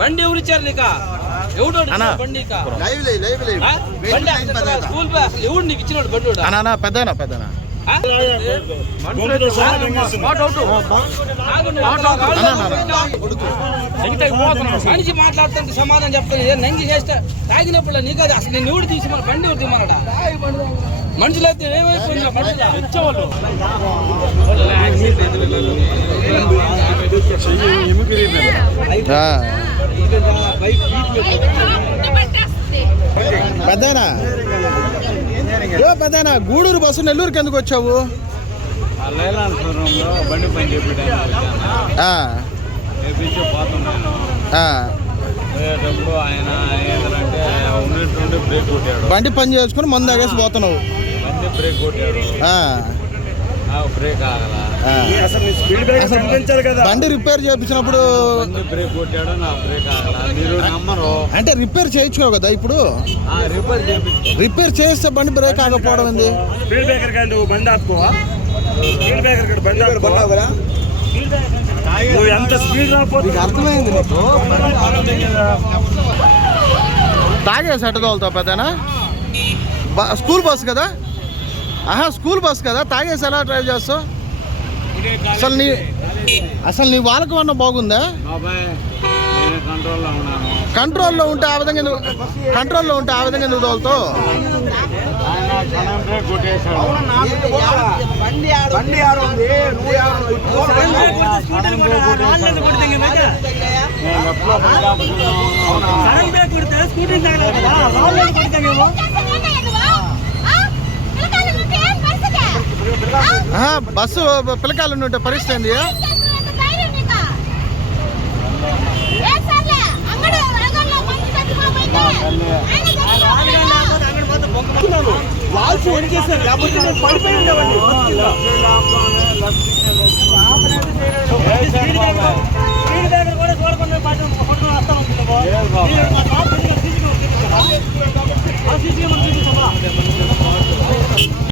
బండి ఎవరు ఇచ్చారు నీకు? ఎవడు బండి స్కూల్ ఎవడు నీకు ఇచ్చినాడు బండి? పెద్దనా మనిషి మాట్లాడుతుంటే సమాధానం చెప్తాను. నంగి చేస్తే తాగినప్పుడు నీకు అది అసలు నేను ఎవడు తీసి మన బండి ఎవరు తీమన్నాడా? మనుషులు అయితే ఏమైపోయిందా? పెద్దనా గూడూరు బస్సు నెల్లూరుకి ఎందుకు వచ్చావు? బండి పని చెప్పేటప్పుడు ఆయన ఏంటంటే ఉన్నటువంటి బ్రేక్ కొట్టాడు. బండి పని చేసుకుని మందు తాగేసి పోతున్నావు. బండి బ్రేక్ కొట్టాడు, బ్రేక్ ఆగలా. బండి రిపేర్ చేయించినప్పుడు బ్రేక్ కొట్టాడు, నా బ్రేక్ ఆగలా. మీరు నమ్మరు. అంటే రిపేర్ చేయించుకోవు కదా ఇప్పుడు? రిపేర్ చేస్తే బండి బ్రేక్ ఆగకపోవడం ఏంది? అర్థమైంది నీకు? తాగేసి ఎట్ట తోలుతావు పెద్దనా? స్కూల్ బస్ కదా? స్కూల్ బస్ కదా, తాగేసి ఎలా డ్రైవ్ చేస్తావు? అసలు నీ వాళ్ళకు అన్న బాగుందా? కంట్రోల్లో ఉంటే ఆ విధంగా ఎందుకు తోలుతావు? బస్సు పిల్లకాయలు ఉంటే పరిస్థితి ఏంది? కూడా